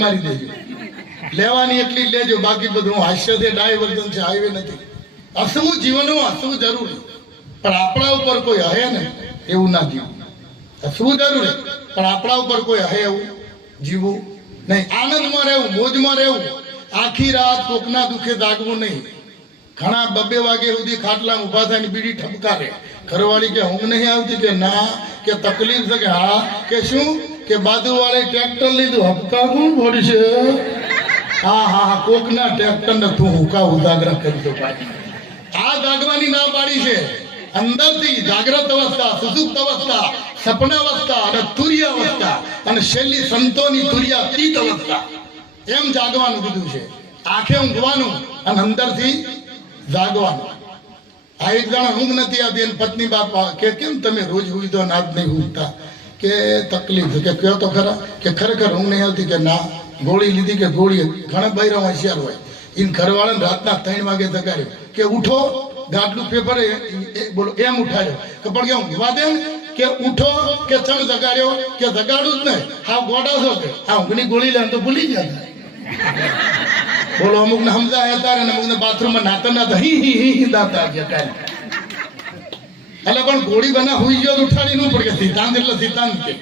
મારી દેજો, લેવાની એટલી લેજો, બાકી બધું હાસ્ય છે, ડાયવર્ઝન છે, હાઈવે નથી. હસવું જીવનમાં હસવું જરૂરી, પણ આપણા ઉપર કોઈ હે ને એવું ના જીવવું. હસવું જરૂરી, પણ આપણા ઉપર કોઈ હે એવું જીવવું નહીં. આનંદમાં રહેવું, મોજમાં રહેવું, આખી રાત કોકના દુખે જાગવું નહીં. ઘણા 2 વાગે સુધી ખાટલામાં ઉભા થઈને બીડી ઠપકારે, ઘરવાળી કે ઊંઘ નહીં આવતી, કે ના, કે તકલીફ છે, કે હા, કે શું, કે બાજુવાળે ટ્રેક્ટર લીધું, હપ્તા કોણ ભરશે? હા હા હા, કોકના ટ્રેક્ટર ને તું હુકા ઉજાગરા કરી દો. આ જાગવાની ના પાડી છે. અંદરથી જાગ્રત અવસ્થા, સુસુપ્ત અવસ્થા, સપના અવસ્થા અને તુર્ય અવસ્થા, અને છેલ્લી સંતોની તુર્યાતીત અવસ્થા, એમ જાગવાનું કીધું છે. આંખે ઊંઘવાનું અને અંદરથી જાગવાનું. આ એક જણા ઊંઘ નથી આવતી, એની પત્ની બાપા કે કેમ તમે રોજ હુઈ દો, નાદ નહીં ઊંઘતા? કે તકલીફ કે કયો તો ખરા, કે ખરેખર ઊંઘ નહીં આવતી? કે ના, ગોળી લીધી. કે ગોળી ઘણા બૈરા હોશિયાર હોય, એને ઘરવાળાને રાતના 3 વાગે જગાડ્યો, કે ઉઠો, ગાટલું પેપર બોલો એમ ઉઠાડ્યો, કે પણ કે ઊંઘવા દે, કે ઉઠો, કે ચણ જગાડ્યો, કે જગાડું જ નહીં, હા ગોડા છો, કે હા ઊંઘની ગોળી લે તો ભૂલી ગયા. બોલો, અમુક ને સમજાયા હતા, અને અમુક ને બાથરૂમમાં નાતા નાતા હી દાતા ગયા. એટલે પણ ગોળી બના હુઈ ગયો ઉઠાડી નું પડે, સિદ્ધાંત એટલે સિદ્ધાંત કે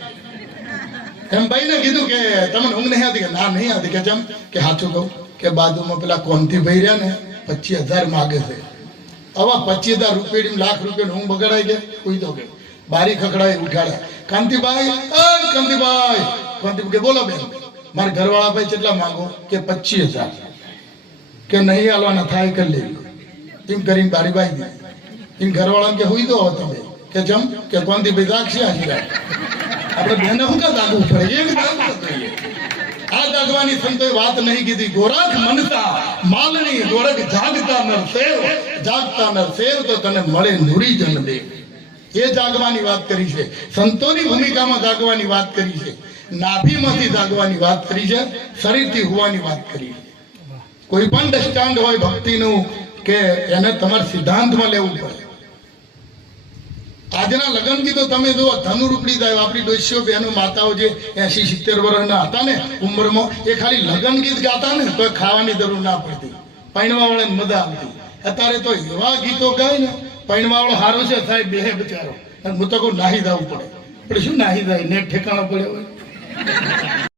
એમ ભાઈ ને કીધું કે તમને ઊંઘ નહીં આવતી? કે ના નહીં આવતી. કે જેમ, કે સાચું કહું, કે બાજુમાં પેલા કોમથી ભાઈ રહ્યા ને 25,000 માગે છે. હવે 25,000 રૂપિયા, લાખ રૂપિયા ઊંઘ બગડાઈ ગયા. કોઈ તો કે બારી ખખડાઈ ઉઠાડ્યા, કાંતિભાઈ, કાંતિભાઈ. કાંતિભાઈ કે બોલો બેન, મારા ઘરવાળા ભાઈ કેટલા માંગો? કે 25,000. કે નહીં હાલવાના થાય કરી લેજો. એમ કરીને બારી બાઈ દે. એમ ઘરવાળાને કે હુઈ દો તમે. કે જમ, કે કાંતિભાઈ જાગશે આખી રાત. આપણે બેને શું કા જાગવું પડે? એક જાગવું જોઈએ. આ જાગવાની સંતોએ વાત નહીં કીધી. ગોરખ મનતા માલણી, ગોરખ જાગતા નર સેવ, જાગતા નર સેવ તો તને મળે નુરી જન દેવ. એ જાગવાની વાત કરી છે. સંતોની ભૂમિકામાં જાગવાની વાત કરી છે. નાભીમાંથી જાગવાની વાત કરી છે. શરીરથી હોવાની વાત કરી છે. કોઈ પણ દૃષ્ટાંત હોય ભક્તિનું, કે એને તમારે સિદ્ધાંતમાં લેવું પડે. આજના લગ્ન થી તો તમે જો ધનુ રૂપડી જાય, આપણી ડોસીઓ બહેનો માતાઓ જે 80-70 વર્ષના હતા ને ઉંમરમાં, એ ખાલી લગ્ન ગીત ગાતા ને તો ખાવાની જરૂર ના પડતી, પૈણવા વાળાને મજા આવતી. અત્યારે તો એવા ગીતો ગાય ને, પૈણવા વાળો હારો છે સાહેબ, બે બચારો, હું તો કહું નાહી જવું પડે. પણ શું નાહી જાય, નેટ ઠેકાણા પડે હોય.